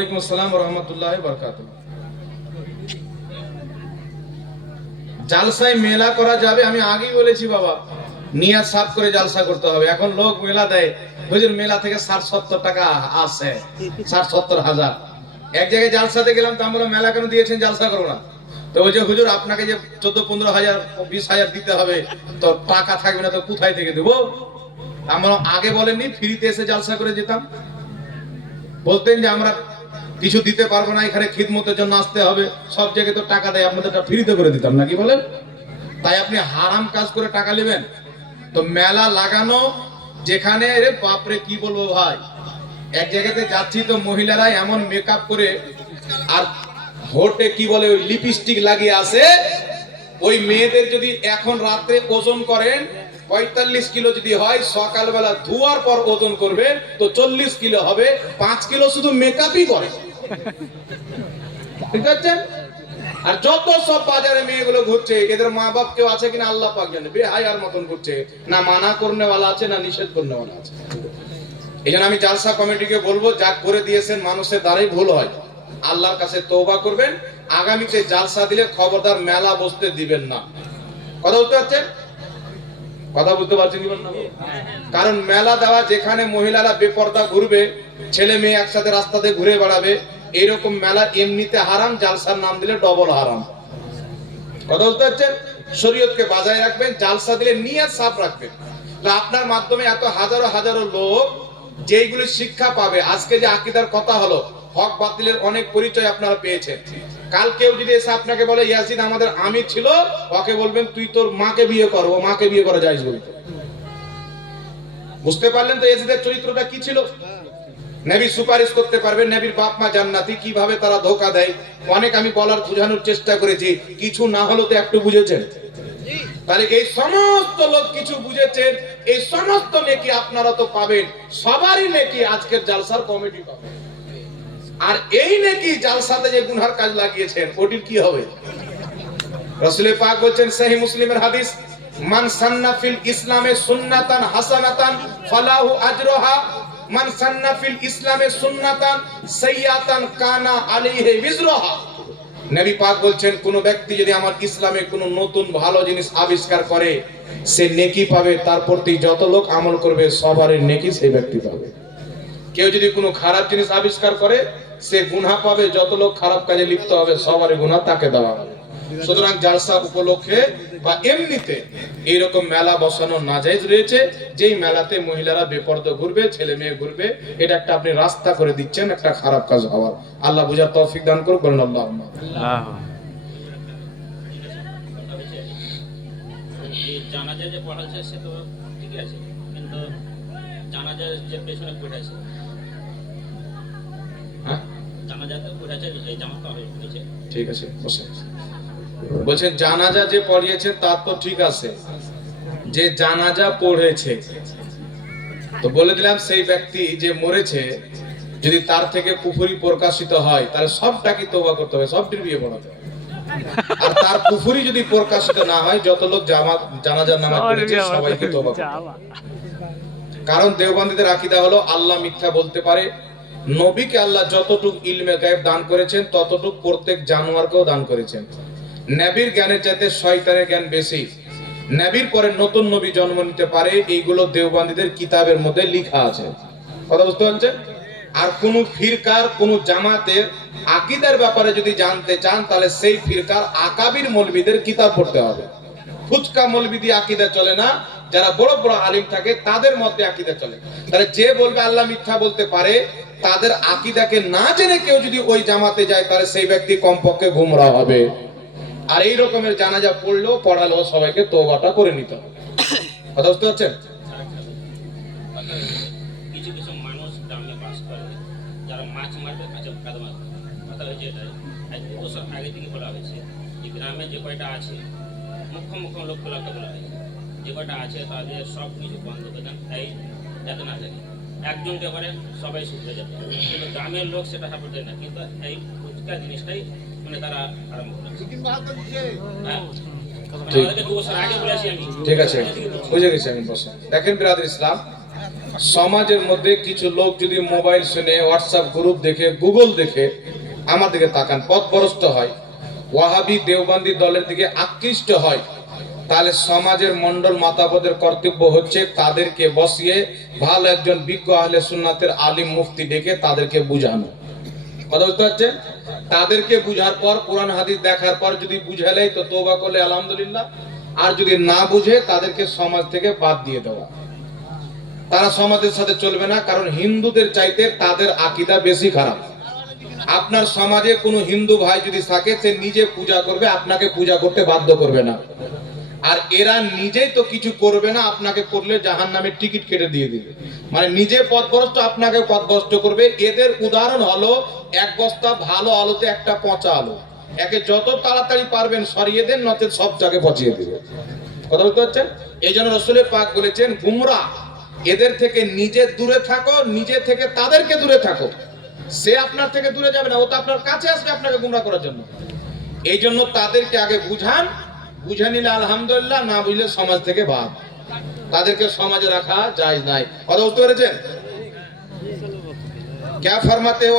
ওয়ালাইকুম আসসালাম ওয়া রাহমাতুল্লাহি ওয়া বারাকাতুহু। জালসায় মেলা করা যাবে? আমি আগেই বলেছি বাবা, নিয়াত সাফ করে জালসা করতে হবে। এখন লোক মেলা দেয়, হুজুর মেলা থেকে 60-70 টাকা আসে, 60-70 হাজার। এক জায়গায় জালসাতে গেলাম, তো আমরা মেলা কেন দিয়েছেন, জালসা করবো না? তো ওই যে হুজুর আপনাকে যে 14-15 হাজার 20 হাজার দিতে হবে, তো টাকা থাকবে না, তো কোথায় থেকে দেবো? আমরা আগে বলেননি ফ্রিতে এসে জালসা করে যেতাম? বলতেন যে আমরা কিছু দিতে পারবো না, এখানে খিদমতের জন্য আসতে হবে, সব জায়গায় তো টাকা দেয়, আপনাদেরটা ফ্রিতে করে দিতাম নাকি বলেন? তাই আপনি হারাম কাজ করে টাকা নেবেন? তো মেলা লাগানো যেখানে, রে বাপরে কি বলবো ভাই, এক জায়গাতে যাচ্ছি তো মহিলারা এমন মেকআপ করে আর হোটে কি বলে ওই লিপস্টিক লাগিয়ে আসে, ওই মেয়েদের যদি এখন রাত্রে ওজন করেন 45 কিলো যদি হয়, সকালবেলা ধোয়ার পর ওজন করবে তো 40 কিলো হবে। 5 কিলো শুধু মেকআপই করে, ঠিক আছে? আর যত সব বাজারে মেয়েগুলো ঘুরছে, এদের মা বাপ কেউ আছে কিনা আল্লাহ পাক জানে, বেহায়ার মতন ঘুরছে, না মানা করনেওয়ালা আছে না নিষেধ করনেওয়ালা আছে। এই জন্য আমি জালসা কমিটিকে বলবো, যা করে দিয়েছেন মানুষের দ্বারাই ভুল হয়, আল্লাহর কাছে তওবা করবেন। আগামীতে জালসা দিলে খবরদার মেলা বসতে দিবেন না। কথা বুঝতে পারছেন? কথা বুঝতে পারছেন কি বলছেন? কারণ মেলা দেওয়া যেখানে মহিলারা বেপরদা ঘুরবে, ছেলে মেয়ে একসাথে রাস্তাতে ঘুরে বেড়াবে, এইরকম মেলা এমনিতে হারাম, জালসার নাম দিলে ডবল হারাম। কথা বুঝতে পারছেন? শরীয়তকে বাজায় রাখবেন, জালসা দিলে নিয়ত সাফ রাখবেন। আপনার মাধ্যমে এত হাজারো হাজারো লোক যেইগুলি শিক্ষা পাবে। আজকে যে আকীদার কথা হলো, হক বাতিলের অনেক পরিচয় আপনারা পেয়েছেন। কাল কেউ যদি এসে আপনাকে বলে ইয়াজিদ আমাদের আমির ছিল, ওকে বলবেন তুই তোর মাকে বিয়ে কর, ও মাকে বিয়ে করা জায়েজ বলতো। বুঝতে পারলেন তো ইয়াজিদের চরিত্রটা কি ছিল? নবী সুপারিশ করতে পারবেন, নবীর বাপ মা জান্নাতি, কিভাবে তারা ধোঁকা দেয় অনেক আমি বলার বোঝানোর চেষ্টা করেছি। কিছু না হলো তো একটু বুঝেছেন? তাহলে এই সমস্ত লোক কিছু বুঝেছেন, এই সমস্ত নেকি আপনারা তো পাবেন, সবারই নেকি আজকের জালসার কমিটি পাবে। আর এই নেকি জালসাতে যে গুনহার কাজ লাগিয়েছেন, ওটির কি হবে? রাসূল পাক বলেন সহিহ মুসলিমের হাদিস, মান সান্না ফিল ইসলামে সুন্নাতান হাসানাতান ফালাহু আজরুহা, মান সান্না ফিল ইসলামে সুন্নাতান সাইয়্যাতান কানা আলাইহি বিজরুহা। নবী পাক বলছেন, কোন ব্যক্তি যদি আমার ইসলামে কোন নতুন ভালো জিনিস আবিষ্কার করে, সে নেকি পাবে, তার প্রতি যত লোক আমল করবে সবারই নেকি সেই ব্যক্তি পাবে। কেউ যদি কোনো খারাপ জিনিস আবিষ্কার করে, সে গুনাহ পাবে, যত লোক খারাপ কাজে লিপ্ত হবে সবারই গুনাহ তাকে দেওয়া হবে। সুতরাং জালসা উপলক্ষে বা এমনিতে এইরকম মেলা বসানো নাজায়েজ রয়েছে। যেই মেলাতে মহিলারা বেপরদা ঘুরবে, ছেলে মেয়ে ঘুরবে, এটা একটা আপনি রাস্তা করে দিচ্ছেন একটা খারাপ কাজ হওয়ার। আল্লাহ বুঝার তৌফিক দান করুন, বলেন আল্লাহুম্মা। জানাজা যে পড়াচ্ছে সে তো ঠিক আছে, কিন্তু জানাজা যে পেছনে পড়েছে, হ্যাঁ জানাজাতে পড়েছে, এই জামাটা হয়েছে, ঠিক আছে বসে বলছেন জানাজা যে পড়িয়েছে তার তো ঠিক আছে, যে জানাজা পড়েছে তো বলে দিলাম সেই ব্যক্তি যে মরেছে, যদি তার থেকে কুফরি প্রকাশিত হয় তাহলে সবটাকে তওবা করতে হবে, সবটির বিয়ে পড়াতে হবে। আর তার কুফরি যদি প্রকাশিত না হয়, যত লোক জানাজার নামাজ পড়েছে সবাইকে তওবা করতে হবে। কারণ দেওবন্দীদের আকীদা হলো আল্লাহ মিথ্যা বলতে পারে, নবীকে আল্লাহ যতটুক ইলমে গায়েব দান করেছেন ততটুক প্রত্যেক জানোয়ারকেও দান করেছেন। নবীর জ্ঞানের চাইতে শয়তানের জ্ঞান বেশি। নবীর পরে নতুন নবী জন্ম নিতে পারে, এইগুলো দেওবন্দীদের কিতাবের মধ্যে লেখা আছে। কথা বুঝতে পারছেন? আর কোন ফিরকার কোন জামাতের আকীদার ব্যাপারে যদি জানতে চান, তাহলে সেই ফিরকার আকাবির মৌলবীদের কিতাব পড়তে হবে। ফুচকা মৌলবী দিয়ে আকীদা চলে না, যারা বড় বড় আলিম থাকে তাদের মধ্যে আকীদা চলে। তাহলে যে বলবে আল্লাহ মিথ্যা বলতে পারে, তাদের আকীদাকে না জেনে কেউ যদি ওই জামাতে যায়, তাহলে সেই ব্যক্তি কমপক্ষে গুমরাহ হবে। আর এই রকমের জানাজা পড়লেও পড়ালেও সবাইকে তওবাটা করে নিতে হবে। কথা বুঝতে পারছেন? কিছু কিছু মানুষ গ্রামে বাস করে, যারা মাছ মারবে, কাদা মাছ কথা হয়েছে, এটাই আজ 2 বছর আগে থেকে বলা হয়েছে যে গ্রামে যে কয়টা আছে মুখ্য লোকগুলোকে বলা হয়েছে, যে কয়টা আছে তাদের সব কিছু বন্ধ করে দেন, এই যাতে না থাকে একজনকে করে সবাই শুধরে যাবে। কিন্তু গ্রামের লোক সেটা সাপোর্ট দেয় না, কিন্তু এই ফুচকা জিনিসটাই মানে তারা আরম্ভ করেছে। ঠিক আছে, বুঝে গেছি আমি। বসে দেখেন বিরাদর ইসলাম, সমাজের মধ্যে কিছু লোক যদি মোবাইল শুনে, হোয়াটসঅ্যাপ গ্রুপ দেখে, গুগল দেখে আমার দিকে তাকান, পথভ্রষ্ট হয়, ওয়াহাবি দেওবন্দি দলের দিকে আকৃষ্ট হয়, তাহলে সমাজের মন্ডল মাতাবদের কর্তব্য হচ্ছে তাদেরকে বসিয়ে ভালো একজন বিজ্ঞ আহলে সুন্নাতের আলিম মুফতি ডেকে তাদেরকে বুঝানো। কথা বুঝতে পারছেন? তাদেরকে বুঝার পর, কোরআন হাদিস দেখার পর যদি বুঝালেই তো তওবা করলে আলহামদুলিল্লাহ, আর যদি না বুঝে তাদেরকে সমাজ থেকে বাদ দিয়ে দেওয়া। তারা সমাজের সাথে চলবে না, কারণ হিন্দুদের চাইতে তাদের আকীদা বেশি খারাপ। আপনার সমাজে কোনো হিন্দু ভাই যদি থাকে, সে নিজে পূজা করবে, আপনাকে পূজা করতে বাধ্য করবে না। আর এরা নিজেই তো কিছু করবে না, আপনাকে করলে জাহান্নামের টিকিট কেটে দিয়ে দিবে। মানে নিজে পথভ্রষ্ট, আপনাকে পথভ্রষ্ট করবে। এদের উদাহরণ হলো এক বস্তা ভালো আলুতে একটা পচা আলু। একে যত তাড়াতাড়ি পারবেন সরিয়ে দেন, নচেত সব জায়গায় পচিয়ে দিবে। কথা বলতে পারছেন? এই জন্য রাসূল পাক বলেছেন, গুমরা এদের থেকে নিজে দূরে থাকো, নিজে থেকে তাদেরকে দূরে থাকো। সে আপনার থেকে দূরে যাবে না, ও তো আপনার কাছে আসবে আপনাকে গুমরা করার জন্য। এই জন্য তাদেরকে আগে বুঝান, বুঝে নিলে আলহামদুলিল্লাহ, না বুঝলে সমাজ থেকে বাদ। তাদেরকে সমাজে রাখা জায়েজ নাই। কথা বুঝতে পেরেছেন? क्या फरमाते हो